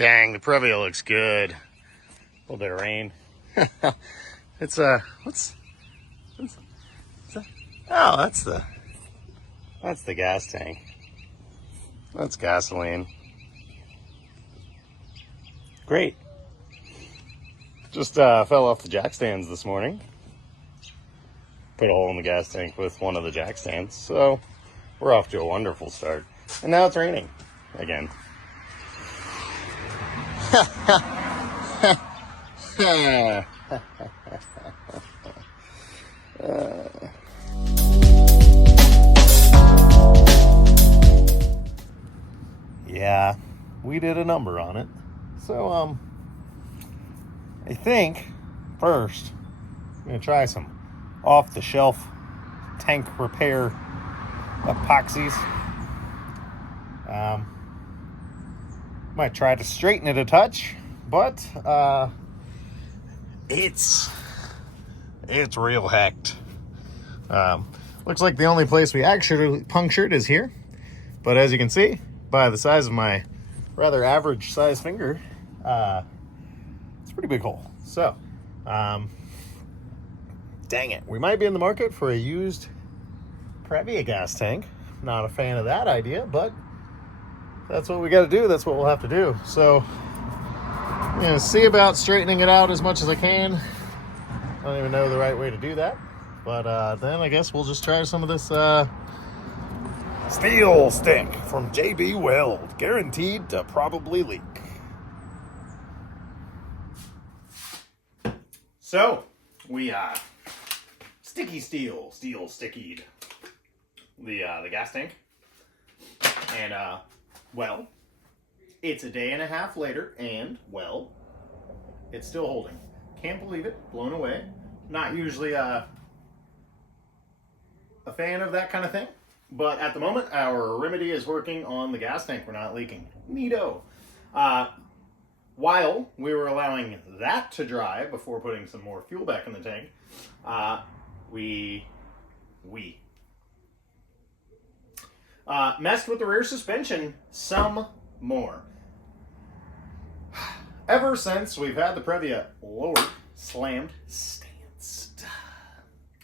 Dang, the previa looks good. A little bit of rain. It's what's that? Oh, that's the gas tank. That's gasoline. Great. Just fell off the jack stands this morning. Put a hole in the gas tank with one of the jack stands. So we're off to a wonderful start. And now it's raining again. Yeah, we did a number on it. So, I think first I'm gonna try some off-the-shelf tank repair epoxies. Might try to straighten it a touch, but it's real hecked. Looks like the only place we actually punctured is here, but as you can see by the size of my rather average size finger, it's a pretty big hole. So dang it, we might be in the market for a used previa gas tank. Not a fan of that idea, but that's what we got to do. That's what we'll have to do. So I'm gonna see about straightening it out as much as I can. I don't even know the right way to do that, but then I guess we'll just try some of this steel stick from JB Weld, guaranteed to probably leak. So we sticky steel stickied the gas tank, and well, it's a day and a half later, and well, it's still holding. Can't believe it. Blown away. Not usually a fan of that kind of thing, but at the moment our remedy is working on the gas tank. We're not leaking. Neato. While we were allowing that to dry before putting some more fuel back in the tank, we messed with the rear suspension some more. Ever since we've had the previa lowered, slammed, stanced,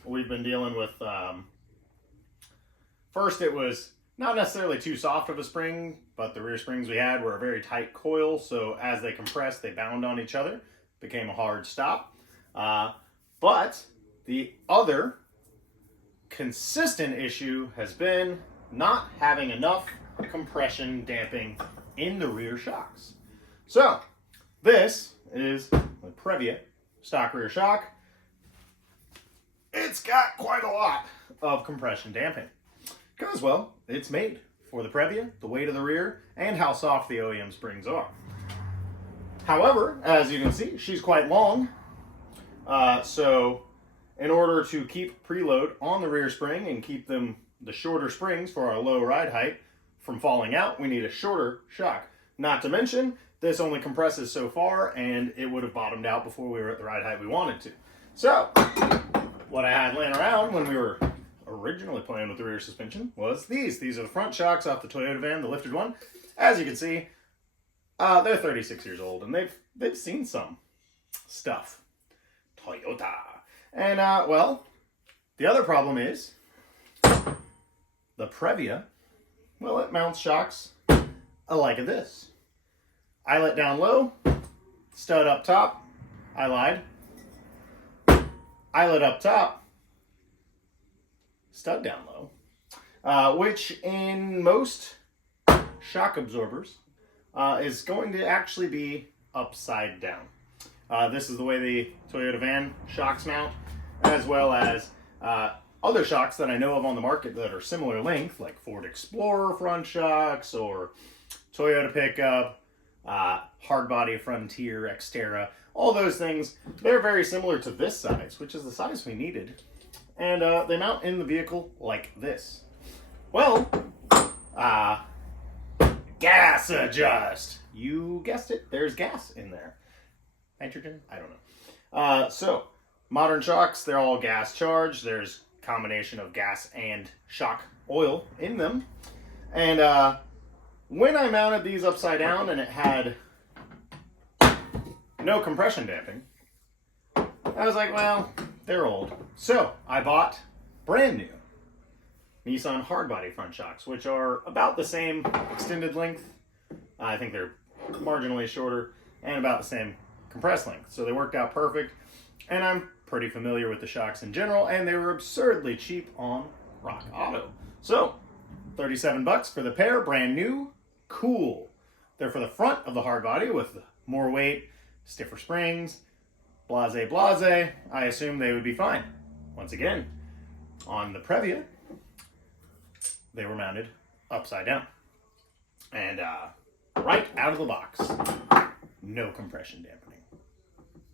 we've been dealing with, first it was not necessarily too soft of a spring, but the rear springs we had were a very tight coil, so as they compressed, they bound on each other, became a hard stop. But the other consistent issue has been not having enough compression damping in the rear shocks. So this is the previa stock rear shock. It's got quite a lot of compression damping because, well, it's made for the previa, the weight of the rear, and how soft the OEM springs are. However, as you can see, she's quite long, so in order to keep preload on the rear spring and keep them the shorter springs for our low ride height from falling out, we need a shorter shock. Not to mention, this only compresses so far, and it would have bottomed out before we were at the ride height we wanted to. So, what I had laying around when we were originally playing with the rear suspension was these. These are the front shocks off the Toyota van, the lifted one. As you can see, they're 36 years old, and they've seen some stuff. Toyota. And, well, the other problem is the previa, well, it mounts shocks like this. Eyelet down low, stud up top. I lied. Eyelet up top, stud down low, which in most shock absorbers is going to actually be upside down. This is the way the Toyota van shocks mount, as well as other shocks that I know of on the market that are similar length, like Ford Explorer front shocks or Toyota pickup, hard body Frontier, Xterra, all those things. They're very similar to this size, which is the size we needed. And they mount in the vehicle like this. Well, gas adjust. You guessed it, there's gas in there. Nitrogen? I don't know. So, modern shocks, they're all gas charged. There's a combination of gas and shock oil in them. And when I mounted these upside down and it had no compression damping. I was like, well, they're old. So I bought brand new Nissan hardbody front shocks, which are about the same extended length. I think they're marginally shorter and about the same compressed length. So they worked out perfect. And I'm pretty familiar with the shocks in general, and they were absurdly cheap on Rock Auto. So 37 bucks for the pair, brand new, cool. They're for the front of the hardbody with more weight, stiffer springs, blase blase. I assume they would be fine. Once again, on the Previa, they were mounted upside down. And right out of the box, no compression dampening.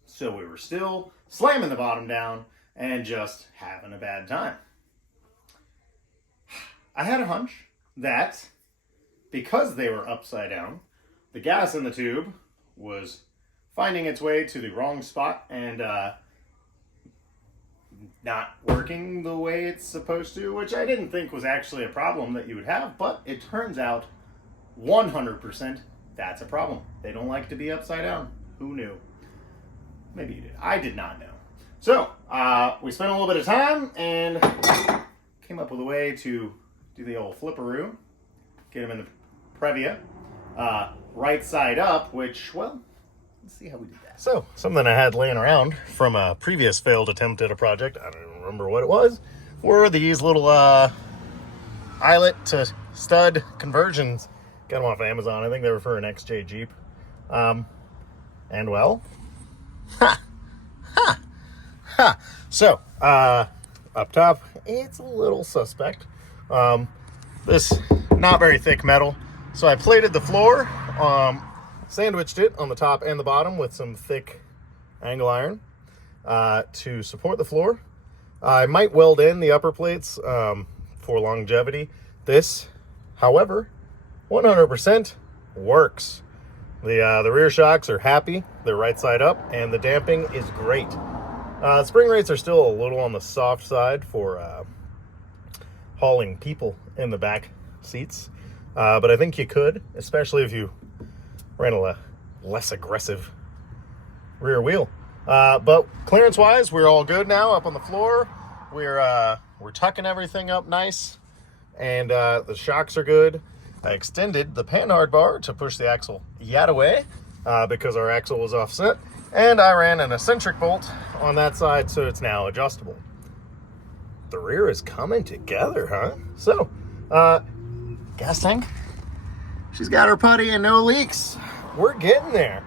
So we were still slamming the bottom down and just having a bad time. I had a hunch that because they were upside down, the gas in the tube was finding its way to the wrong spot and not working the way it's supposed to, which I didn't think was actually a problem that you would have, but it turns out 100% that's a problem. They don't like to be upside down. Who knew? Maybe you did. I did not know. So we spent a little bit of time and came up with a way to do the old flipperoo, get them in the Previa, right side up, which, well, let's see how we did that. So, something I had laying around from a previous failed attempt at a project, I don't remember what it was, were these little eyelet to stud conversions. Got them off Amazon. I think they were for an XJ Jeep. And well, So, up top, it's a little suspect. This not very thick metal. So I plated the floor, sandwiched it on the top and the bottom with some thick angle iron to support the floor. I might weld in the upper plates for longevity. This, however, 100% works. The rear shocks are happy. They're right side up, and the damping is great. Spring rates are still a little on the soft side for hauling people in the back seats. But I think you could, especially if you ran a less aggressive rear wheel. But clearance-wise, we're all good now up on the floor. We're tucking everything up nice, and the shocks are good. I extended the panhard bar to push the axle yet away because our axle was offset, and I ran an eccentric bolt on that side, so it's now adjustable. The rear is coming together, huh? So, gas tank. She's got her putty and no leaks. We're getting there.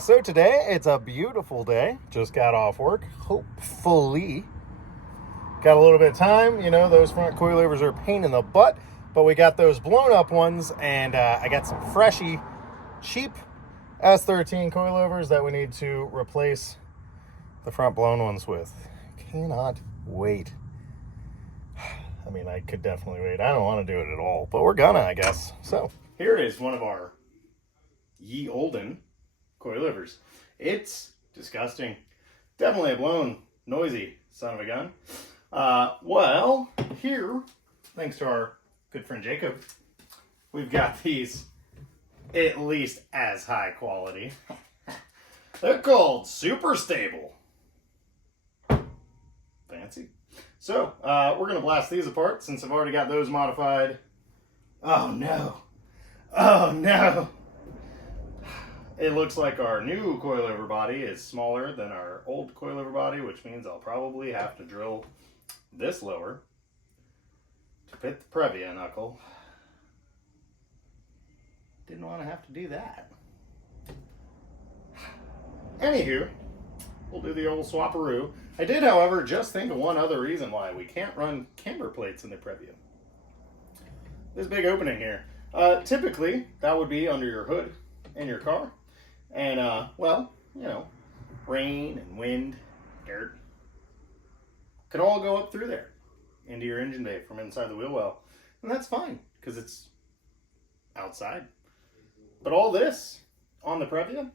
So today, it's a beautiful day. Just got off work, hopefully. Got a little bit of time. You know, those front coilovers are a pain in the butt, but we got those blown up ones, and I got some freshy, cheap S13 coilovers that we need to replace the front blown ones with. Cannot wait. I mean, I could definitely wait. I don't want to do it at all, but we're gonna, I guess. So here is one of our ye olden coilovers. It's disgusting. Definitely a blown, noisy son of a gun. Well, here, thanks to our good friend Jacob, we've got these at least as high quality. They're called Super Stable. Fancy. So, we're going to blast these apart since I've already got those modified. Oh no. Oh no. It looks like our new coilover body is smaller than our old coilover body, which means I'll probably have to drill this lower to fit the Previa knuckle. Didn't want to have to do that. Anywho, we'll do the old swapperoo. I did, however, just think of one other reason why we can't run camber plates in the Previa. This big opening here. Typically, that would be under your hood in your car. And, well, you know, rain and wind, dirt, can all go up through there into your engine bay from inside the wheel well. And that's fine, because it's outside. But all this on the Previa,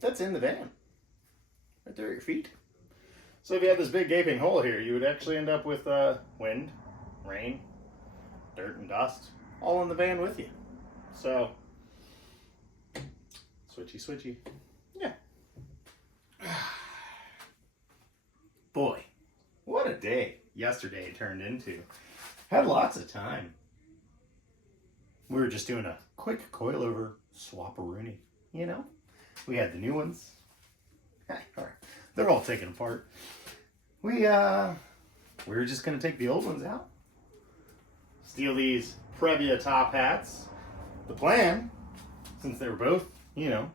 that's in the van. Right there at your feet. So if you had this big gaping hole here, you would actually end up with wind, rain, dirt, and dust all in the van with you. So, switchy. Yeah. day yesterday turned into. Had lots of time. We were just doing a quick coilover swap-a-rooney, you know? We had the new ones. They're all taken apart. We were just going to take the old ones out. Steal these previa top hats. The plan, since they were both, you know,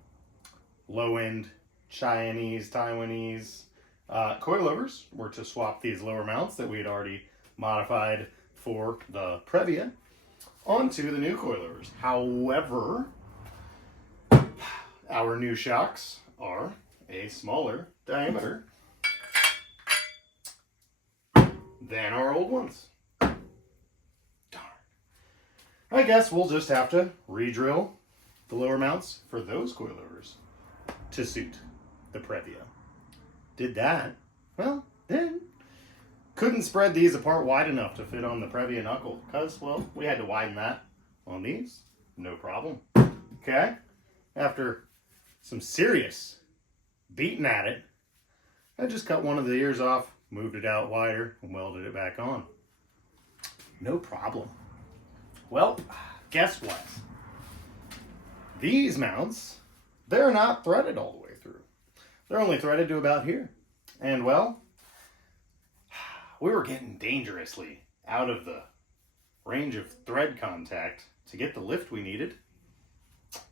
low-end Chinese, Taiwanese coilovers, were to swap these lower mounts that we had already modified for the previa onto the new coilovers. However, our new shocks are a smaller diameter than our old ones. Darn. I guess we'll just have to re-drill the lower mounts for those coilovers to suit the previa. Did that, well, then couldn't spread these apart wide enough to fit on the previa knuckle because, well, we had to widen that on these. No problem. Okay? After some serious beating at it, I just cut one of the ears off, moved it out wider, and welded it back on. No problem. Well, guess what? These mounts, they're not threaded all the way through. They're only threaded to about here. And, well, we were getting dangerously out of the range of thread contact to get the lift we needed.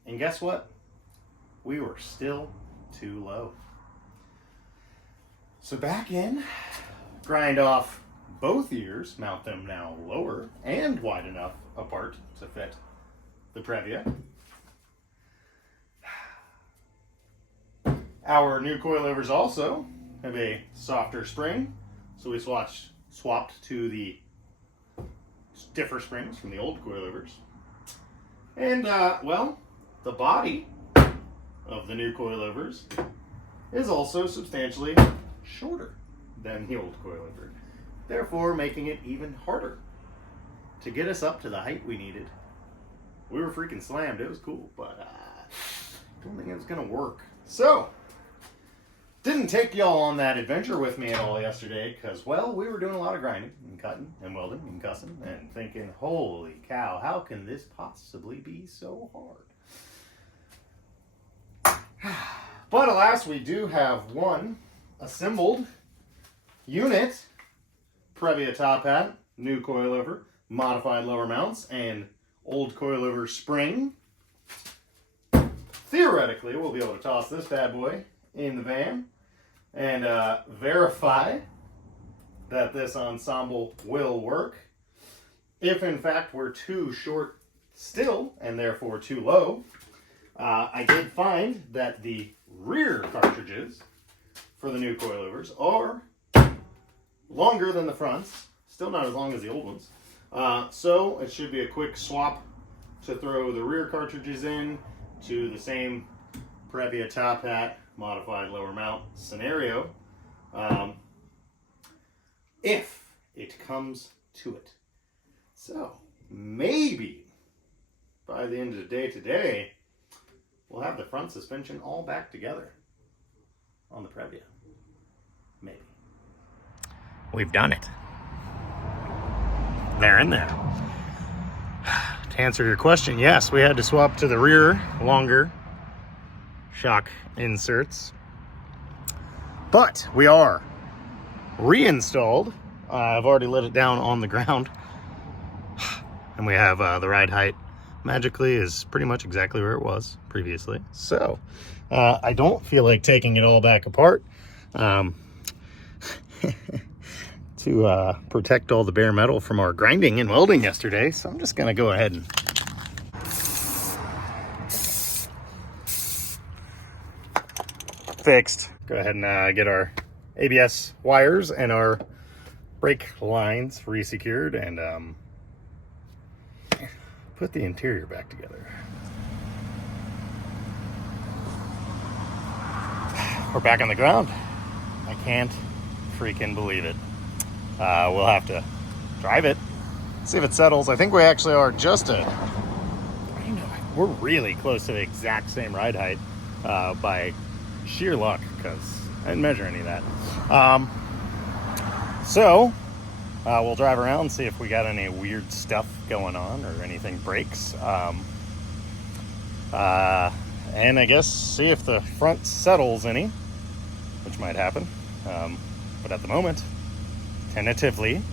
And guess what? We were still too low. So back in, grind off both ears, mount them now lower and wide enough apart to fit the previa. Our new coilovers also have a softer spring, so we swapped to the stiffer springs from the old coilovers. And, well, the body of the new coilovers is also substantially shorter than the old coilover, therefore making it even harder to get us up to the height we needed. We were freaking slammed. It was cool, but don't think it was gonna work. So, didn't take y'all on that adventure with me at all yesterday because, well, we were doing a lot of grinding and cutting and welding and cussing and thinking, holy cow, how can this possibly be so hard? But alas, we do have one assembled unit, previa top hat, new coilover, modified lower mounts, and old coilover spring. Theoretically, we'll be able to toss this bad boy in the van and verify that this ensemble will work. If in fact we're too short still and therefore too low, I did find that the rear cartridges for the new coilovers are longer than the fronts, still not as long as the old ones. So it should be a quick swap to throw the rear cartridges in to the same previa top hat, modified lower mount scenario, if it comes to it. So maybe by the end of the day today, we'll have the front suspension all back together on the previa. Maybe. We've done it. They're in there. To answer your question, yes, we had to swap to the rear longer shock inserts, but we are reinstalled. I've already let it down on the ground, and we have the ride height magically is pretty much exactly where it was previously. So I don't feel like taking it all back apart to protect all the bare metal from our grinding and welding yesterday. So I'm just gonna go ahead and fixed. Go ahead and get our ABS wires and our brake lines re-secured and put the interior back together. We're back on the ground. I can't freaking believe it. We'll have to drive it, see if it settles. I think we actually are just we're really close to the exact same ride height by sheer luck, because I didn't measure any of that. So we'll drive around and see if we got any weird stuff going on or anything breaks. And I guess see if the front settles any, which might happen. But at the moment, tentatively,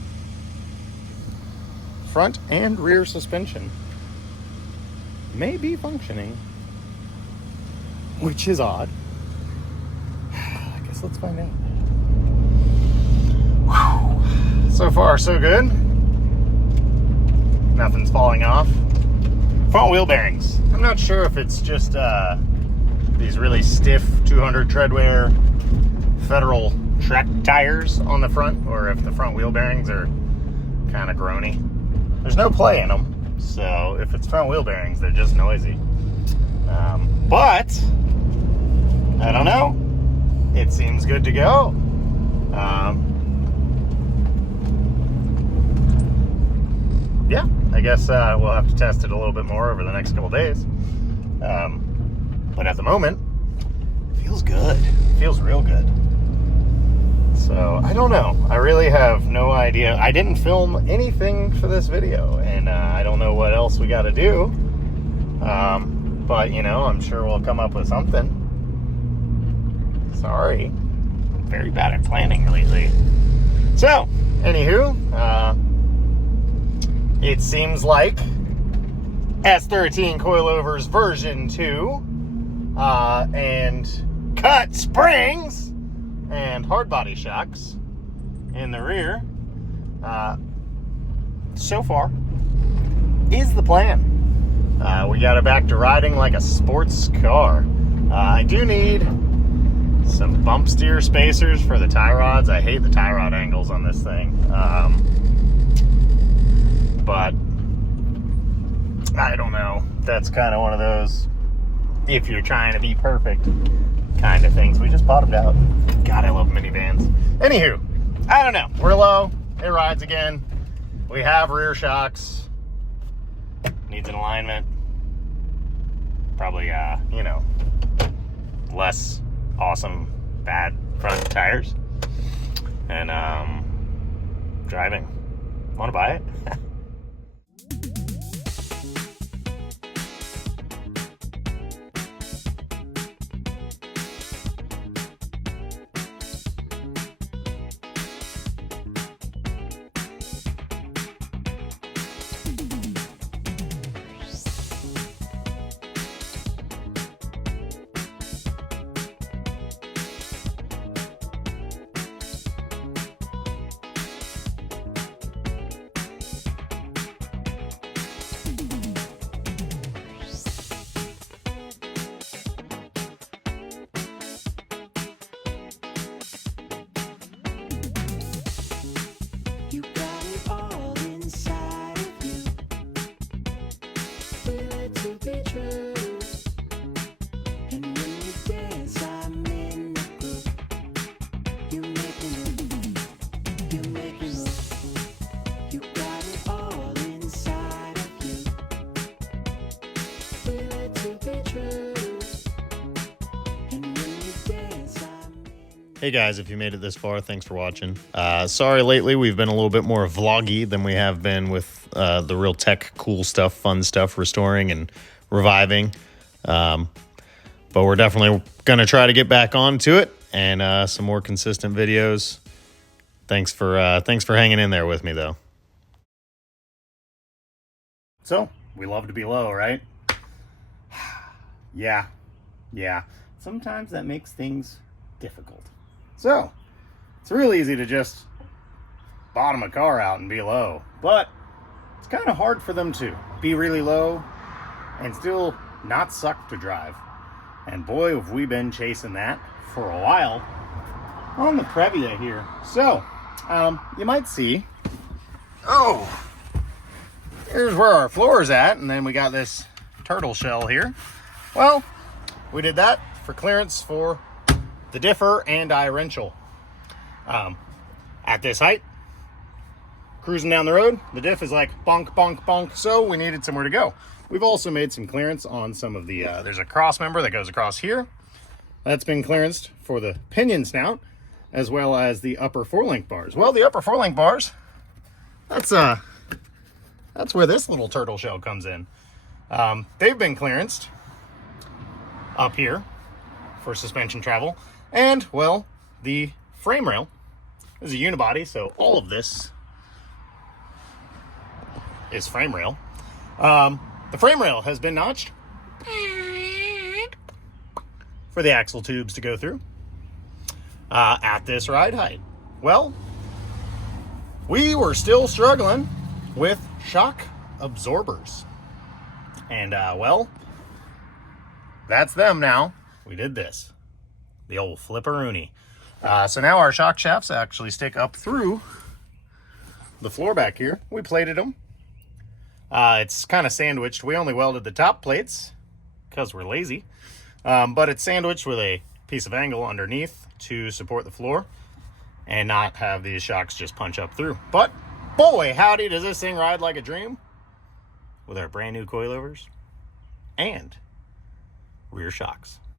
front and rear suspension may be functioning, which is odd. I guess let's find out. Whew. So far, so good. Nothing's falling off. Front wheel bearings. I'm not sure if it's just these really stiff 200 treadwear Federal Trek tires on the front, or if the front wheel bearings are kind of groany. There's no play in them, so if it's front wheel bearings, they're just noisy. But I don't know. It seems good to go. Yeah, I guess we'll have to test it a little bit more over the next couple days. But at the moment, it feels good. It feels real good. So, I don't know. I really have no idea. I didn't film anything for this video, and I don't know what else we got to do. But, you know, I'm sure we'll come up with something. Sorry. I'm very bad at planning lately. So, anywho, it seems like S13 Coilovers version 2 and cut springs and hard body shocks in the rear so far is the plan. We got it back to riding like a sports car. I do need some bump steer spacers for the tie rods. I hate the tie rod angles on this thing. But I don't know. That's kind of one of those, if you're trying to be perfect kind of things. We just bottomed out. God, I love minivans. Anywho, I don't know. We're low. It rides again. We have rear shocks. Needs an alignment. Probably, you know, less awesome, bad front tires. And, driving. Want to buy it? Hey guys, if you made it this far, thanks for watching. Sorry lately we've been a little bit more vloggy than we have been with the real tech cool stuff, fun stuff, restoring and reviving. But we're definitely gonna try to get back onto it and some more consistent videos. Thanks for hanging in there with me though. So, we love to be low, right? Yeah. Sometimes that makes things difficult. So, it's real easy to just bottom a car out and be low, but it's kind of hard for them to be really low and still not suck to drive. And boy, have we been chasing that for a while on the Previa here. So, you might see, here's where our floor is at, and then we got this turtle shell here. Well, we did that for clearance for the differ and differential. At this height, cruising down the road, the diff is like bonk, bonk, bonk, so we needed somewhere to go. We've also made some clearance on some of the, there's a cross member that goes across here. That's been clearanced for the pinion snout. as well as the upper 4-link bars. Well, the upper 4-link bars, that's where this little turtle shell comes in. They've been clearanced up here for suspension travel. And, well, the frame rail is a unibody, so all of this is frame rail. The frame rail has been notched for the axle tubes to go through at this ride height. Well, we were still struggling with shock absorbers. And, well, that's them now. We did this. The old flipperoonie. So now our shock shafts actually stick up through the floor back here. We plated them. It's kind of sandwiched. We only welded the top plates because we're lazy. But it's sandwiched with a piece of angle underneath to support the floor and not have these shocks just punch up through. But boy, howdy, does this thing ride like a dream with our brand new coilovers and rear shocks.